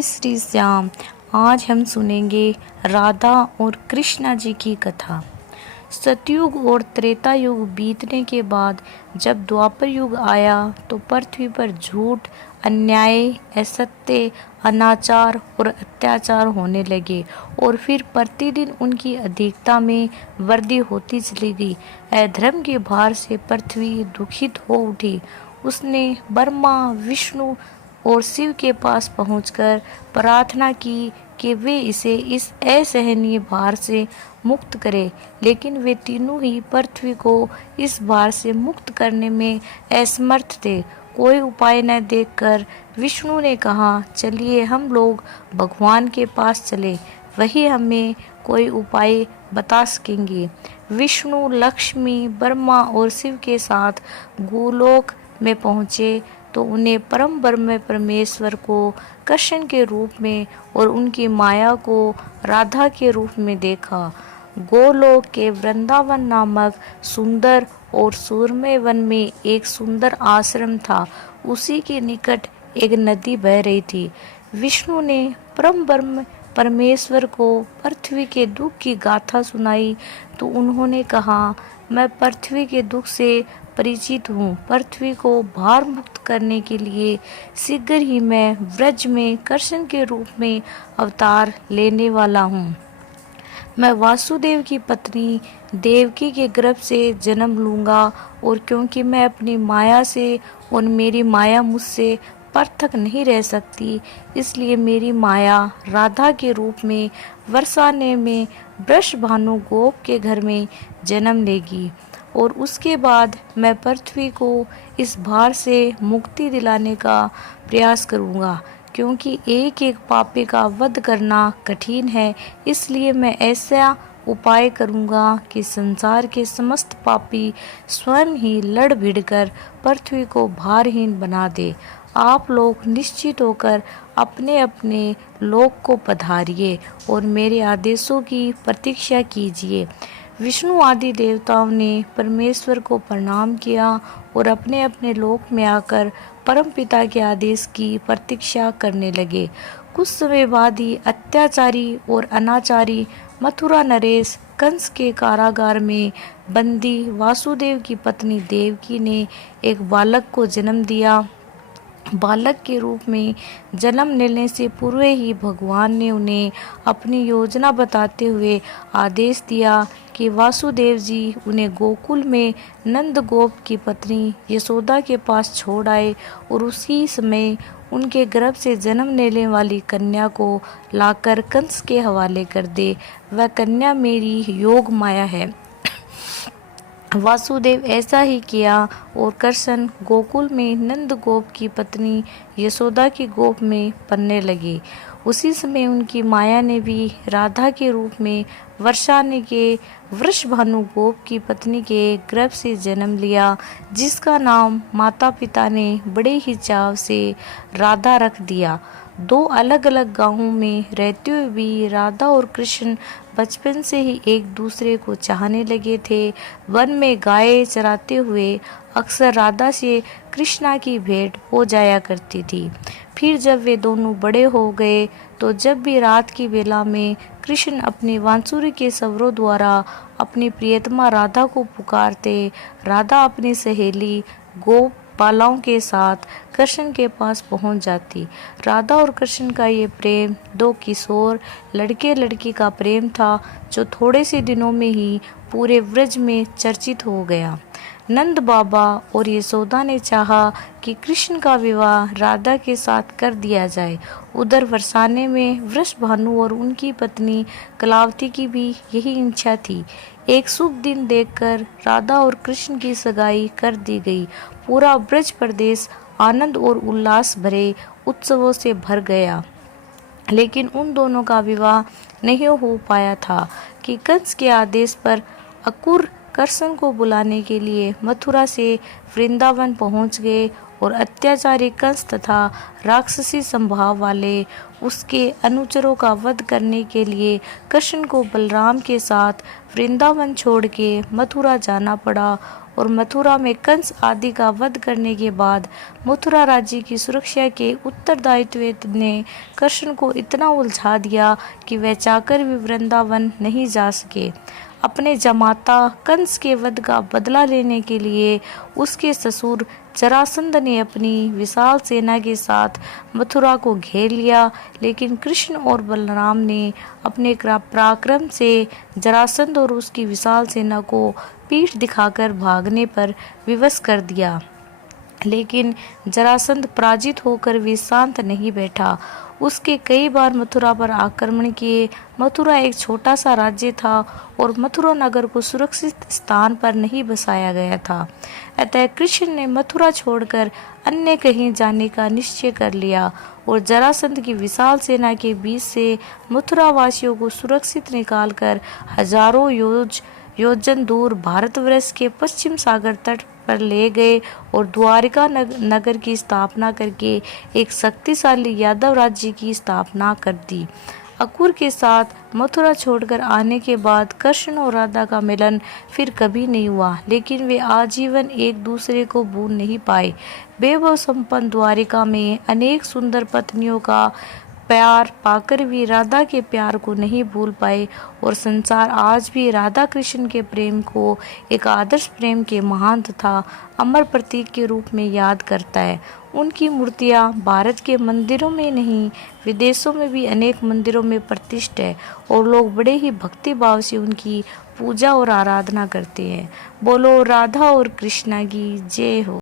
जय श्री श्याम। आज हम सुनेंगे राधा और कृष्णा जी की कथा। सतयुग और त्रेता युग बीतने के बाद जब द्वापर युग आया तो पृथ्वी पर झूठ, अन्याय, असत्य, अनाचार और अत्याचार होने लगे और फिर प्रतिदिन उनकी अधिकता में वृद्धि होती चली गई। अधर्म के भार से पृथ्वी दुखित हो उठी। उसने ब्रह्मा, विष्णु और शिव के पास पहुंचकर प्रार्थना की कि वे इसे इस असहनीय भार से मुक्त करें, लेकिन वे तीनों ही पृथ्वी को इस भार से मुक्त करने में असमर्थ थे। कोई उपाय न देखकर विष्णु ने कहा, चलिए हम लोग भगवान के पास चले, वही हमें कोई उपाय बता सकेंगे। विष्णु, लक्ष्मी, ब्रह्मा और शिव के साथ गोलोक में पहुँचे तो उन्हें परम ब्रह्म परमेश्वर को कृष्ण के रूप में और उनकी माया को राधा के रूप में देखा। गोलोक के वृंदावन नामक सुंदर और सुरमय वन में एक सुंदर आश्रम था। उसी के निकट एक नदी बह रही थी। विष्णु ने परम ब्रह्म परमेश्वर को पृथ्वी के दुख की गाथा सुनाई तो उन्होंने कहा, मैं पृथ्वी के दुख से परिचित हूँ। पृथ्वी को भार मुक्त करने के लिए शीघ्र ही मैं व्रज में कृष्ण के रूप में अवतार लेने वाला हूँ। मैं वासुदेव की पत्नी देवकी के गर्भ से जन्म लूँगा और क्योंकि मैं अपनी माया से और मेरी माया मुझसे पृथक नहीं रह सकती, इसलिए मेरी माया राधा के रूप में वर्षाने में वृषभानु गोप के घर में जन्म लेगी और उसके बाद मैं पृथ्वी को इस भार से मुक्ति दिलाने का प्रयास करूँगा। क्योंकि एक एक पापी का वध करना कठिन है, इसलिए मैं ऐसा उपाय करूँगा कि संसार के समस्त पापी स्वयं ही लड़ भिड़कर पृथ्वी को भारहीन बना दे। आप लोग निश्चित होकर अपने अपने लोक को पधारिए और मेरे आदेशों की प्रतीक्षा कीजिए। विष्णु आदि देवताओं ने परमेश्वर को प्रणाम किया और अपने अपने लोक में आकर परमपिता के आदेश की प्रतीक्षा करने लगे। कुछ समय बाद ही अत्याचारी और अनाचारी मथुरा नरेश कंस के कारागार में बंदी वासुदेव की पत्नी देवकी ने एक बालक को जन्म दिया। बालक के रूप में जन्म लेने से पूर्व ही भगवान ने उन्हें अपनी योजना बताते हुए आदेश दिया कि वासुदेव जी उन्हें गोकुल में नंद गोप की पत्नी यशोदा के पास छोड़ आए और उसी समय उनके गर्भ से जन्म लेने वाली कन्या को लाकर कंस के हवाले कर दे। वह कन्या मेरी योग माया है। वासुदेव ऐसा ही किया और कृष्ण गोकुल में नंद गोप की पत्नी यशोदा की गोप में पलने लगे। उसी समय उनकी माया ने भी राधा के रूप में वर्षाने के वृषभानु गोप की पत्नी के गर्भ से जन्म लिया, जिसका नाम माता पिता ने बड़े ही चाव से राधा रख दिया। दो अलग अलग गांवों में रहते हुए भी राधा और कृष्ण बचपन से ही एक दूसरे को चाहने लगे थे। वन में गाय चराते हुए अक्सर राधा से कृष्णा की भेंट हो जाया करती थी। फिर जब वे दोनों बड़े हो गए तो जब भी रात की बेला में कृष्ण अपनी बांसुरी के स्वरों द्वारा अपनी प्रियतमा राधा को पुकारते, राधा अपनी सहेली गोप बालाओं के साथ कृष्ण के पास पहुंच जाती। राधा और कृष्ण का ये प्रेम दो किशोर लड़के लड़की का प्रेम था, जो थोड़े से दिनों में ही पूरे व्रज में चर्चित हो गया। नंद बाबा और यशोदा ने चाहा कि कृष्ण का विवाह राधा के साथ कर दिया जाए। उधर वर्षाने में वृषभानु और उनकी पत्नी कलावती की भी यही इच्छा थी। एक शुभ दिन देखकर राधा और कृष्ण की सगाई कर दी गई। पूरा ब्रज प्रदेश आनंद और उल्लास भरे उत्सवों से भर गया, लेकिन उन दोनों का विवाह नहीं हो पाया था कि कंस के आदेश पर अकुर कृष्ण को बुलाने के लिए मथुरा से वृंदावन पहुंच गए और अत्याचारी कंस तथा राक्षसी स्वभाव वाले उसके अनुचरों का वध करने के लिए कृष्ण को बलराम के साथ वृंदावन छोड़ के मथुरा जाना पड़ा और मथुरा में कंस आदि का वध करने के बाद मथुरा राज्य की सुरक्षा के उत्तरदायित्व ने कृष्ण को इतना उलझा दिया कि वह चाहकर भी वृंदावन नहीं जा सके। अपने जमाता कंस के वध का बदला लेने के लिए उसके ससुर जरासंध ने अपनी विशाल सेना के साथ मथुरा को घेर लिया, लेकिन कृष्ण और बलराम ने अपने पराक्रम से जरासंध और उसकी विशाल सेना को पीठ दिखाकर भागने पर विवश कर दिया। लेकिन जरासंध पराजित होकर भी शांत नहीं बैठा। उसके कई बार मथुरा पर आक्रमण किए। मथुरा एक छोटा सा राज्य था और मथुरा नगर को सुरक्षित स्थान पर नहीं बसाया गया था। अतः कृष्ण ने मथुरा छोड़कर अन्य कहीं जाने का निश्चय कर लिया और जरासंध की विशाल सेना के बीच से मथुरा वासियों को सुरक्षित निकालकर हजारों योजन दूर भारतवर्ष के पश्चिम सागर तट पर ले गए और द्वारिका नगर की स्थापना करके एक शक्तिशाली यादव राज्य की स्थापना कर दी। अक्रूर के साथ मथुरा छोड़कर आने के बाद कृष्ण और राधा का मिलन फिर कभी नहीं हुआ, लेकिन वे आजीवन एक दूसरे को भूल नहीं पाए। वैभव संपन्न द्वारिका में अनेक सुंदर पत्नियों का प्यार पाकर भी राधा के प्यार को नहीं भूल पाए और संसार आज भी राधा कृष्ण के प्रेम को एक आदर्श प्रेम के महान तथा अमर प्रतीक के रूप में याद करता है। उनकी मूर्तियां भारत के मंदिरों में नहीं, विदेशों में भी अनेक मंदिरों में प्रतिष्ठित है और लोग बड़े ही भक्ति भाव से उनकी पूजा और आराधना करते हैं। बोलो राधा और कृष्णा की जय हो।